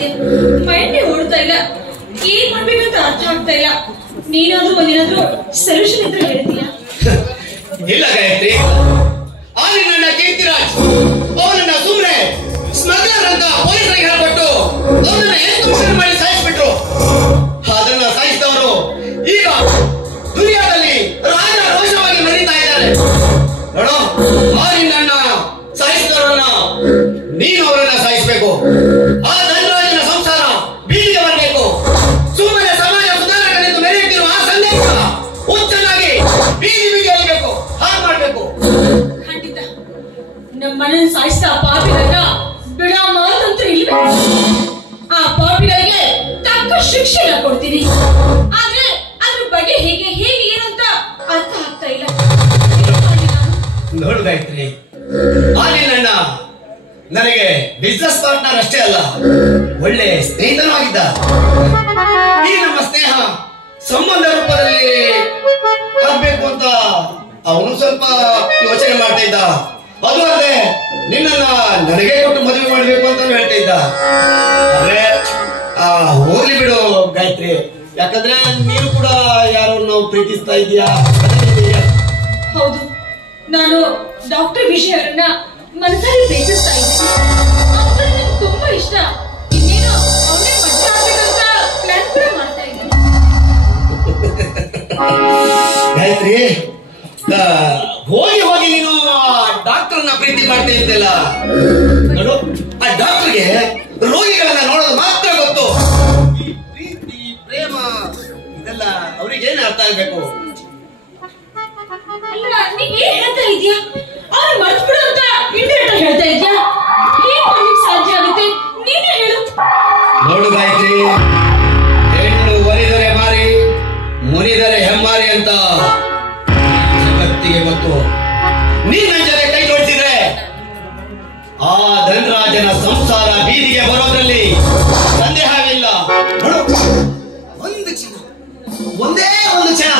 ಇದೆ, ಮೈಂಡೇ ಓಡ್ತಾ ಇಲ್ಲ, ಏನ್ ಮಾಡ್ಬೇಕಂತ ಅರ್ಥ ಆಗ್ತಾ ಇಲ್ಲ. ನೀನಾದ್ರೂ ಒಂದೇನಾದ್ರೂ ಸೊಲ್ಯೂಷನ್ ಇದ್ರೆ ಹೇಳ್ತೀಯಾ? ಇಲ್ಲ ಗಾಯತ್ರಿ, ಅಲ್ಲಿ ನನ್ನ ಕೀರ್ತಿರಾಜ್ ಅವನನ್ನ ಸುಮ್ಮನೆ ಸ್ಮಗ್ಲರ್ ಅಂತ ಪೊಲೀಸರಿಗೆ ಹೇಳ್ಬಿಟ್ಟು ಅವನನ್ನ ಎನ್ಕೌಂಟರ್ ಮಾಡಿ ಸಾಯಿಸ್ಬಿಟ್ರು. ಅದನ್ನ ಸಾಯಿಸಿದವರು ಈಗ ದುನಿಯಾದಲ್ಲಿ ರಾಜ ರೋಷವಾಗಿ ಮೆರೀತಾ ಇದ್ದಾರೆ. ನೋಡೋ, ನಿನ್ನ ಸಾಯಿಸಿದವರನ್ನ ನೀನು ಅವರನ್ನ ಸಾಯಿಸಬೇಕು. ಆ ಧನರಾಜನ ಸಂಸಾರ ಬೀದಿಗೆ ಬರಬೇಕು. ಸುಮ್ಮನೆ ಸಮಾಜ ಸುಧಾರಕನೆಂದು ಮೆರೆಯುತ್ತಿರುವ ಆ ಸಂದೇಶ ಹುಚ್ಚನಾಗಿ ಬೀದಿ ಬೀದಿ ಅಲಿಬೇಕು. ಹಾಗೆ ಮಾಡ್ಬೇಕು. ಖಂಡಿತ ನಮ್ಮ ಮನೆಯನ್ನು ಸಾಯಿಸಿದ ಪಾಪಿಗಳನ್ನ ಬಿಡ ಮಾತಂತೂ ಇಲ್ವೇ? ಆ ಪಾಪಿಗಳಿಗೆ ತಕ್ಕ ಶಿಕ್ಷೆನ ಕೊಡ್ತೀನಿ. ಆದ್ರೆ ಅದ್ರ ಬಗ್ಗೆ ಹೇಗೆ ಹೇಗೆ ಏನು ಅಂತ ಅರ್ಥ ಆಗ್ತಾ ಇಲ್ಲ. ನೋಡು ಗಾಯತ್ರಿ, ಅಲ್ಲಿ ನನಗೆ ಬಿಸ್ನೆಸ್ ಪಾರ್ಟ್ನರ್ ಅಷ್ಟೇ ಅಲ್ಲ, ಒಳ್ಳೆ ಸ್ನೇಹಿತನೂ ಆಗಿದ್ದ. ಈ ನಮ್ಮ ಸ್ನೇಹ ಸಂಬಂಧ ರೂಪದಲ್ಲಿ ಆಗ್ಬೇಕು ಅಂತ ಅವನು ಸ್ವಲ್ಪ ಯೋಚನೆ ಮಾಡ್ತಾ ಇದ್ದ. ಅದು ಅಲ್ಲದೆ ನಿನ್ನನ್ನ ನನಗೆ ಕೊಟ್ಟು ಮದುವೆ ಮಾಡ್ಬೇಕು ಅಂತ ಹೇಳ್ತಾ ಇದ್ದ. ಆದ್ರೆ ಹೋಗ್ಲಿ ಬಿಡು ಗಾಯತ್ರಿ, ಯಾಕಂದ್ರೆ ನೀನು ಕೂಡ ಯಾರು ನಾವು ಪ್ರೀತಿಸ್ತಾ ಇದೀಯಾ? ಹೌದು, ನಾನು ಡಾಕ್ಟರ್ ವಿಷಯವನ್ನ ಮನಸ್ಸಲ್ಲಿ ಪ್ರೀತಿಸ್ತಾ ಇದ್ದೀನಿ. ಅವ್ರಿಗೆ ತುಂಬಾ ಇಷ್ಟ. ಇನ್ನೇನು ಅವನೇ ಮದುವೆ ಆಗ್ಬೇಕಂತ ಪ್ಲಾನ್ ಕೂಡ ಮಾಡ್ತಾ ಇದ್ದೀನಿ. ಗಾಯತ್ರಿ, ಹೋಗಿ ಹೋಗಿ ನೀನು ಡಾಕ್ಟರ್ನ ಪ್ರೀತಿ ಮಾಡ್ತಾ ಇದ್ದಲ್ಲ. ನೋಡು, ಆ ಡಾಕ್ಟರ್ಗೆ ರೋಗಿಗಳನ್ನ ನೋಡೋದು ಮಾತ್ರ ಗೊತ್ತು. ಈ ಪ್ರೀತಿ ಪ್ರೇಮ ಇದೆಲ್ಲ ಅವ್ರಿಗೆ ಏನ್ ಅರ್ಥ ಆಗ್ಬೇಕು? ಅಲ್ಲ, ನೀನ್ ಏನ್ ಹೇಳ್ತಾ ಇದೀಯಾ? ಅವ್ರು ಮರ್ತು ಬಿಡು ಅಂತ ಇಂಟರ್ನೆಟ್ ಹೇಳ್ತಾ ಇದೀಯಾ? ಏನ್ ಮಾಡ್ಲಿಕ್ಕೆ ಸಾಧ್ಯ ಆಗುತ್ತೆ? ನೀನೇ ಹೇಳು. ನೋಡು ಗಾಯತ್ರಿ, ಹೆಣ್ಣು ಒಲಿದರೆ ಮಾರಿ, ಮುರಿದರೆ ಹೆಮ್ಮಾರಿ ಅಂತ ಜಗತ್ತಿಗೆ ಗೊತ್ತು. ನೀನ್ ನನ್ನ ಜೊತೆ ಕೈ ಜೋಡಿಸಿದ್ರೆ ಆ ಧನರಾಜನ ಸಂಸಾರ ಬೀದಿಗೆ ಬರೋದ್ರಲ್ಲಿ ಸಂದೇಹವಿಲ್ಲ. ನೋಡು, ಒಂದು ಕ್ಷಣ, ಒಂದೇ ಒಂದು ಕ್ಷಣ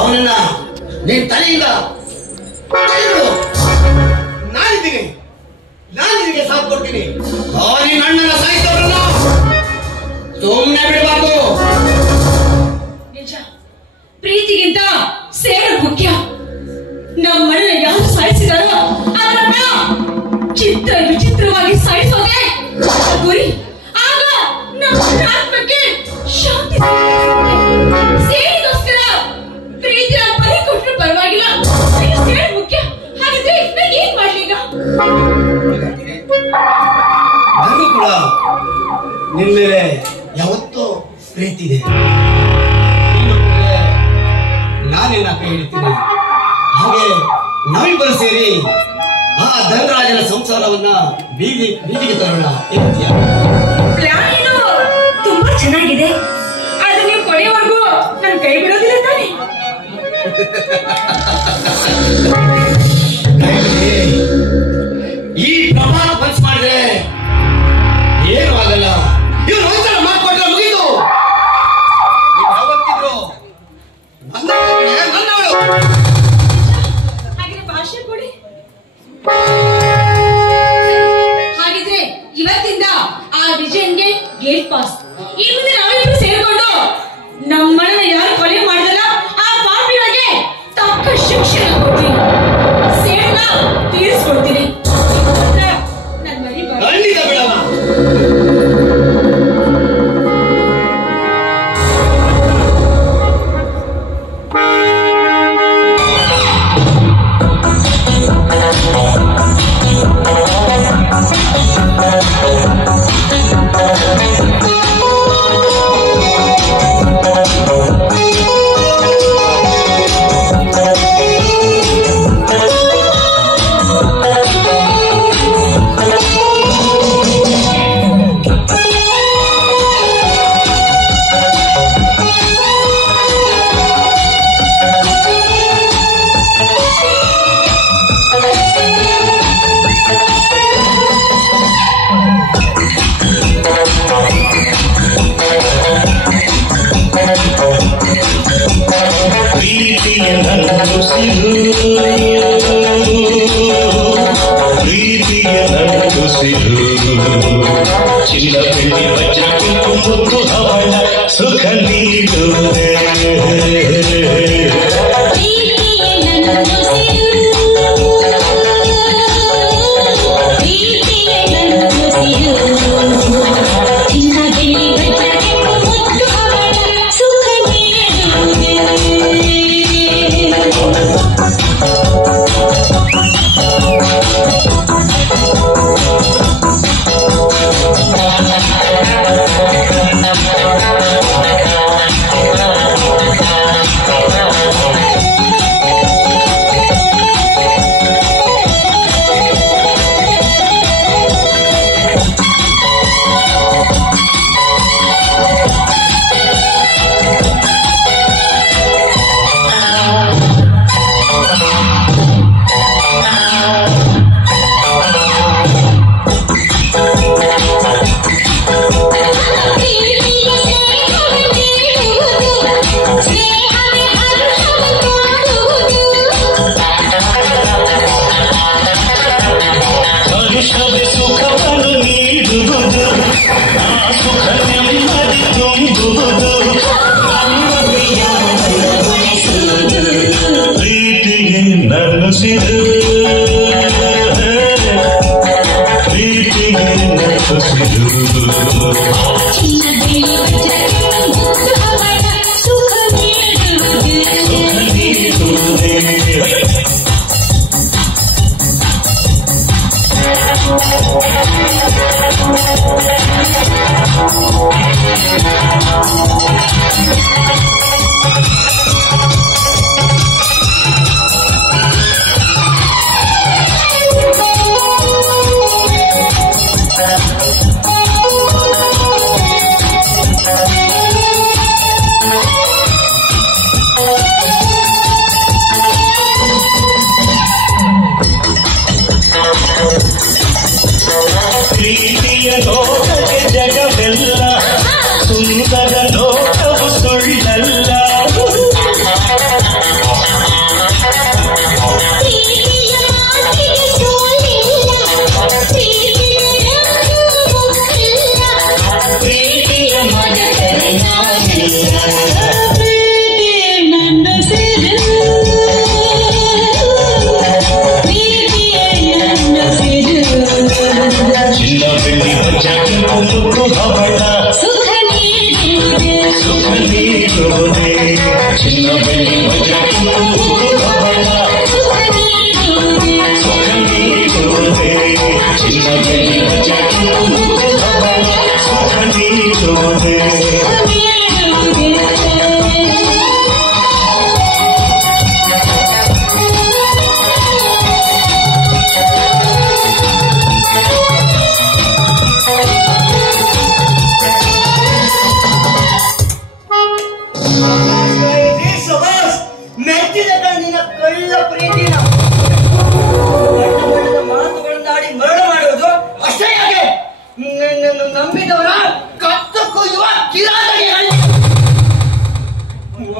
ಅವನನ್ನ ನಿನ್ ತಲೆಯಿಂದ ತೆಗೆದು ನಾನಿದ್ದೀನಿ, ನಾನು ನಿನಗೆ ಸಾಥ್ ಕೊಡ್ತೀನಿ. ನಿನ್ನ ಅಣ್ಣನ ಸಾಯಿಸಿದವರನ್ನ ಸುಮ್ಮನೆ ಬಿಡಬಾರ್ದು. ನಿಜ, ಪ್ರೀತಿಗಿಂತ ಸೇರು ಮುಖ್ಯ. ನಮ್ಮ ಮನೆಯ ಯಾರು ಸಾಯಿಸಿದಾರೋ ಅದನ್ನ ಚಿತ್ರ ವಿಚಿತ್ರವಾಗಿ ಸಾಯಿಸೋದೆ ಗುರಿ. ಆಗ ನಮ್ಮ ಆತ್ಮಕ್ಕೆ ಶಾಂತಿ. ಸೇರಿಗೋಸ್ಕರ ಪ್ರೀತಿಯ ಬಲಿ ಕೊಟ್ಟರು ಪರವಾಗಿಲ್ಲ, ಸೇರು ಮುಖ್ಯ. ಹಾಗಿದ್ರೆ ಏನ್ ಮಾಡ್ಲಿ ಈಗ? ನನಗೂ ಕೂಡ ನಿನ್ ಮೇಲೆ ಯಾವತ್ತೂ ಪ್ರೀತಿ ಇದೆ. ನಾನಿನ್ನ ಕೈ ಹಿಡಿತೀನಿ. ಹಾಗೆ ನಾವಿಬ್ಬರು ಸೇರಿ ಆ ಧನರಾಜನ ಸಂಸಾರವನ್ನ ಬೀದಿಗೆ ತರೋಣ. ಪ್ಲಾನ್ ಏನು ತುಂಬಾ ಚೆನ್ನಾಗಿದೆ. ಆದ್ರೆ ನೀವು ಕೊನೆಯವರೆಗೂ ನನ್ನ ಕೈ ಬಿಡೋದಿಲ್ಲ ತಾನೆ? ಈ ಪ್ರಮಾಣ ಪಂಚ್ ಮಾಡಿದ್ರೆ ಏನು ಆಗಲ್ಲ. ಇವ್ರು ಒಂದ್ಸಲ ಮಾಡ್ಕೊಟ್ರೆ ಮುಗಿದು. ಯಾವತ್ತಿದ್ರು ನನ್ನವಳು. ಹಾಗಿದ್ರೆ ಭಾಷೆ ಕೊಡಿ. ಹಾಗಿದ್ರೆ ಇವತ್ತಿಂದ ಆ ವಿಜಯನ್ಗೆ ಗೇಟ್ ಪಾಸ್. ಈ ಮುಂದೆ ನಾವಿಬ್ರು ಸೇರ್ಕೊಂಡು ನಮ್ಮ ಮನೆಯ ಯಾರು ಕೊಲೆ ಮಾಡಿದಲ್ಲ ಆ ಪಾಪಿಗಳಿಗೆ ತಕ್ಕ ಶಿಕ್ಷೆ ಕೊಡ್ತೀನಿ, ಸೇಡ್ನ ತೀರಿಸ್ಕೊಡ್ತೀನಿ. ನನ್ ಮರಿ ಖಂಡಿತ ಬಿಡಮ್ಮ. ಪ್ರೀತಿಯ ನಂಟು ಸಿರು ಚಿನ್ನ ಬೆಳ್ಳಿ ವಜ್ರ ಕೆಂಪು ಮುತ್ತು ಹವಳ ಸುಖ ನೀಡುವೆ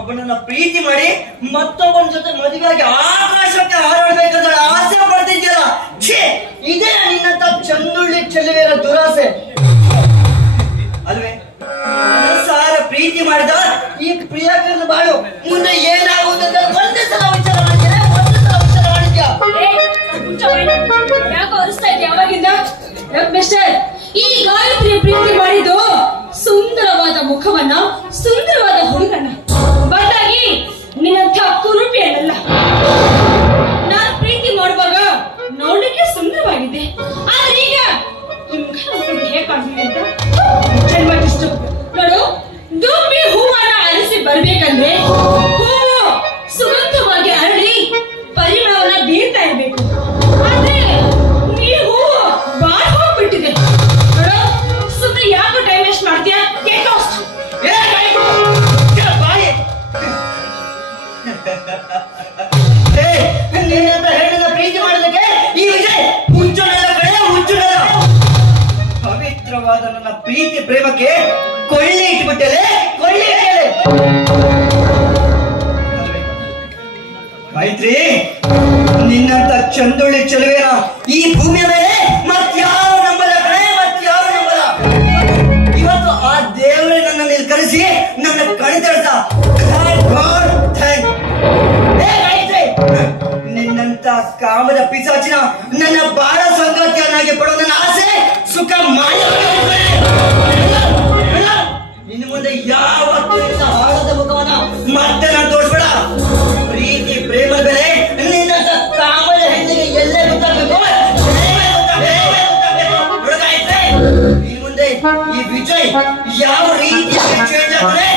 ಒಬ್ಬನನ್ನ ಪ್ರೀತಿ ಮಾಡಿ ಮತ್ತೊಬ್ಬನ ಜೊತೆ ಮದುವೆಯಾಗಿ ಆಕಾಶಕ್ಕೆ ಹಾರಾಡ್ಬೇಕಂತ ಆಸೆ ಪಡ್ತಿದ್ಯಲ್ಲ, ಇದೇ ನಿನ್ನಂತ ಚಂದುಳ್ಳಿ ಚೆಲುವೆರ ದುರಾಸೆ ಅಲ್ವೇ? ಮನಸಾರ ಪ್ರೀತಿ ಮಾಡಿದ ಈ ಪ್ರಿಯಕರನ ಬಾಳು ಮುಂದೆ ಏನಾಗುವುದಂತ ಒಂದೇ ಸಲ ವಿಚಾರ ಮಾಡಿದ್ಯಾ? ಯಾಕೋ ಅನಿಸ್ತಾ ಇದೆ ಯಾವಾಗಿಂದ? ಮಿಸ್ಟರ್, ಈ ಗಾಯತ್ರಿ ಪ್ರೀತಿ ಮಾಡಿದ್ದು ಸುಂದರವಾದ ಮುಖವನ್ನ, ಸುಂದರವಾದ ಹುಡುಗನ್ನ, ಬದಲಾಗಿ ನಿನ್ನಂಥ ಕುರುಪಿಯನ್ನಲ್ಲ. ನಾನು ಪ್ರೀತಿ ಮಾಡುವಾಗ ನೋಡಲಿಕ್ಕೆ ಸುಂದರವಾಗಿದೆ, ಆದ್ರೆ ಈಗ ನಿಮ್ಗೆ ಹೇಗೆ ಕಾಣ್ತಿದೆ ಅಂತ ಜನ್ಮಕ್ಕಿಷ್ಟು ನೋಡು. ದುಂಬಿ ಹೂವನ್ನ ಅರಸಿ ಬರ್ಬೇಕಂದ್ರೆ ಹೂವು ಸುಗಂಧವಾಗಿ ಅರಳಿ ಪರಿಮಳವನ್ನ ಬೀರ್ತಾ ಇರ್ಬೇಕು. ಆದ್ರೆ ಈ ಹೂವು ಬಾಳ ಹೋಗ್ಬಿಟ್ಟಿದೆ ನೋಡು. ಸುಮ್ಮನೆ ಯಾಕೋ ಟೈಮ್ ವೇಸ್ಟ್ ಮಾಡ್ತೀಯಾ? Get lost. ಹೆಣ್ಣನ್ನ ಪ್ರೀತಿ ಮಾಡೋದಕ್ಕೆ ಈ ವಿಜಯ್ ಹುಚ್ಚುನಲ್ಲ ಕಡೆ ಹುಚ್ಚುನಲ್ಲ. ಪವಿತ್ರವಾದ ನನ್ನ ಪ್ರೀತಿ ಪ್ರೇಮಕ್ಕೆ ಕೊಳ್ಳಿ ಇಟ್ಬಿಟ್ಟಲೆ, ಕೊಳ್ಳಿ ಇಟ್ಟಲೆ. ಗಾಯತ್ರಿ, ನಿನ್ನಂತ ಚಂದುಳ್ಳಿ ಚೆಲುವೆನ ಈ ಭೂಮಿಯ ಮೇಲೆ ಮತ್ಯಾವ ನಂಬಲ್ಲ ಕಡೆ. ತಿಳಿಸ್ತಾ ನಿನ್ನಂತ ಕಾಮದ ಪಿಸಾಚಿನ ನನ್ನ ಬಾಳ ಸಂಗಾತಿಯನ್ನಾಗಿ ಪಡೋ ನನ್ನ ಆಸೆ ಸುಖ ಮಾಯ ಇನ್ನು ಮುಂದೆ ಯಾವತ್ತೂ ಹಾಳದ ಮುಖವನ್ನ ಮತ್ತೆ ನಾನು ತೋರಿಸ್ಬೇಡ. ಪ್ರೀತಿ ಪ್ರೇಮ ಬೆಲೆ ನಿನ್ನಂತ ಕಾಮದ ಹೆಣ್ಣಿಗೆ ಎಲ್ಲೇ ಗೊತ್ತಾಗಬೇಕು. ಇನ್ನು ಮುಂದೆ ಈ ವಿಜಯ್ ಯಾವ ರೀತಿ ಚೇಂಜ್ ಆಗ್ತದೆ